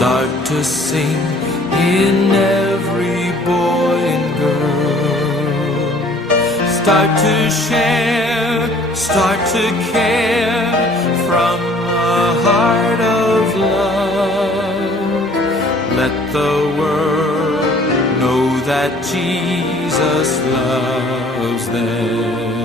Start to sing in every boy and girl. Start to share, start to care from a heart of love. Let the world know that Jesus loves them.